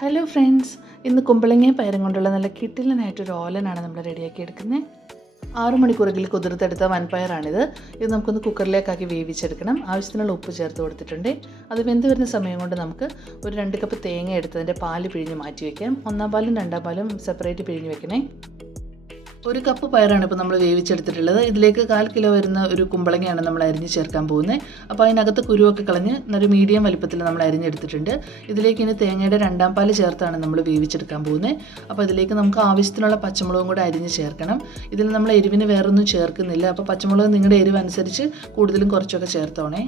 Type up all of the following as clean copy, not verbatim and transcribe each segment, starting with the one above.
Hello friends, ഇന്ന് കുമ്പളങ്ങയും പയറും കൊണ്ടുള്ള നല്ല കിട്ടിലനായിട്ടൊരു ഓലനാണ് നമ്മൾ റെഡിയാക്കി എടുക്കുന്നത്. 6 മണിക്കൂറെങ്കിലും കുതിർത്തെടുത്ത വൻപയറാണിത്. ഇത് നമുക്കൊന്ന് കുക്കറിലേക്കാക്കി വേവിച്ചെടുക്കണം. ആവശ്യത്തിനുള്ള ഉപ്പ് ചേർത്ത് കൊടുത്തിട്ടുണ്ട്. അത് വെന്ത് വരുന്ന സമയം കൊണ്ട് നമുക്ക് ഒരു 2 കപ്പ് തേങ്ങ എടുത്തതിൻ്റെ പാല് പിഴിഞ്ഞ് മാറ്റി വയ്ക്കാം. 1-ാം പാലും 2-ാം പാലും സെപ്പറേറ്റ് പിഴിഞ്ഞ് വെക്കണേ. 1 കപ്പ് പയറാണ് ഇപ്പോൾ നമ്മൾ വേവിച്ചെടുത്തിട്ടുള്ളത്. ഇതിലേക്ക് 1/4 കിലോ വരുന്ന ഒരു കുമ്പളങ്ങയാണ് നമ്മൾ അരിഞ്ഞ് ചേർക്കാൻ പോകുന്നത്. അപ്പോൾ അതിനകത്ത് കുരുവൊക്കെ കളഞ്ഞ് ഒരു മീഡിയം വലുപ്പത്തിൽ നമ്മൾ അരിഞ്ഞെടുത്തിട്ടുണ്ട്. ഇതിലേക്ക് ഇനി തേങ്ങയുടെ 2-ാം പാല് ചേർത്താണ് നമ്മൾ വേവിച്ചെടുക്കാൻ പോകുന്നത്. അപ്പോൾ ഇതിലേക്ക് നമുക്ക് ആവശ്യത്തിനുള്ള പച്ചമുളകും കൂടെ അരിഞ്ഞ് ചേർക്കണം. ഇതിൽ നമ്മൾ എരിവിന് വേറൊന്നും ചേർക്കുന്നില്ല. അപ്പോൾ പച്ചമുളക് നിങ്ങളുടെ എരിവ് അനുസരിച്ച് കൂടുതലും കുറച്ചൊക്കെ ചേർത്തോണേ.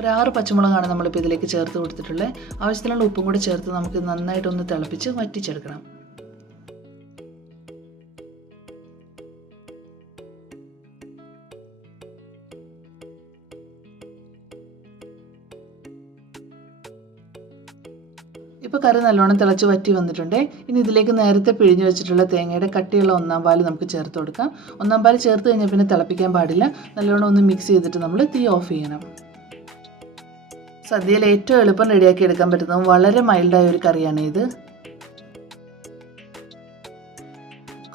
ഒരു 6 പച്ചമുളകാണ് നമ്മളിപ്പോൾ ഇതിലേക്ക് ചേർത്ത് കൊടുത്തിട്ടുള്ളത്. ആവശ്യത്തിനുള്ള ഉപ്പും കൂടെ ചേർത്ത് നമുക്ക് നന്നായിട്ടൊന്ന് തിളപ്പിച്ച് വറ്റിച്ചെടുക്കണം. ഇപ്പോൾ കറി നല്ലോണം തിളച്ച് വറ്റി വന്നിട്ടുണ്ട്. ഇനി ഇതിലേക്ക് നേരത്തെ പിഴിഞ്ഞ് വെച്ചിട്ടുള്ള തേങ്ങയുടെ കട്ടിയുള്ള 1-ാം പാല് നമുക്ക് ചേർത്ത് കൊടുക്കാം. 1-ാം പാല് ചേർത്ത് കഴിഞ്ഞാൽ പിന്നെ തിളപ്പിക്കാൻ പാടില്ല. നല്ലോണം ഒന്ന് മിക്സ് ചെയ്തിട്ട് നമ്മൾ തീ ഓഫ് ചെയ്യണം. സദ്യയിൽ ഏറ്റവും എളുപ്പം റെഡിയാക്കി എടുക്കാൻ പറ്റുന്നതും വളരെ മൈൽഡായ ഒരു കറിയാണ് ഇത്.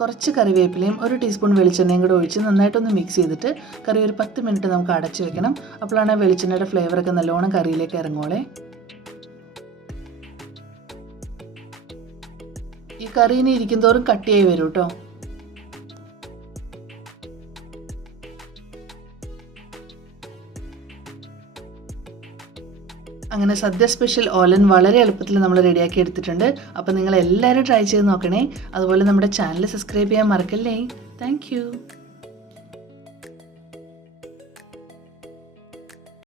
കുറച്ച് കറിവേപ്പിലയും 1 ടീസ്പൂൺ വെളിച്ചെണ്ണയും കൂടെ ഒഴിച്ച് നന്നായിട്ടൊന്ന് മിക്സ് ചെയ്തിട്ട് കറി ഒരു 10 മിനിറ്റ് നമുക്ക് അടച്ചു വെക്കണം. അപ്പോഴാണ് വെളിച്ചെണ്ണയുടെ ഫ്ലേവറൊക്കെ നല്ലോണം കറിയിലേക്ക് ഇറങ്ങോളെ. ഈ കറി ഇനി ഇരിക്കും തോറും കട്ടിയായി വരും കേട്ടോ. അങ്ങനെ സദ്യ സ്പെഷ്യൽ ഓലൻ വളരെ എളുപ്പത്തിൽ നമ്മൾ റെഡിയാക്കി എടുത്തിട്ടുണ്ട്. അപ്പോൾ നിങ്ങൾ എല്ലാവരും ട്രൈ ചെയ്ത് നോക്കണേ. അതുപോലെ നമ്മുടെ ചാനൽ സബ്സ്ക്രൈബ് ചെയ്യാൻ മറക്കല്ലേ. താങ്ക്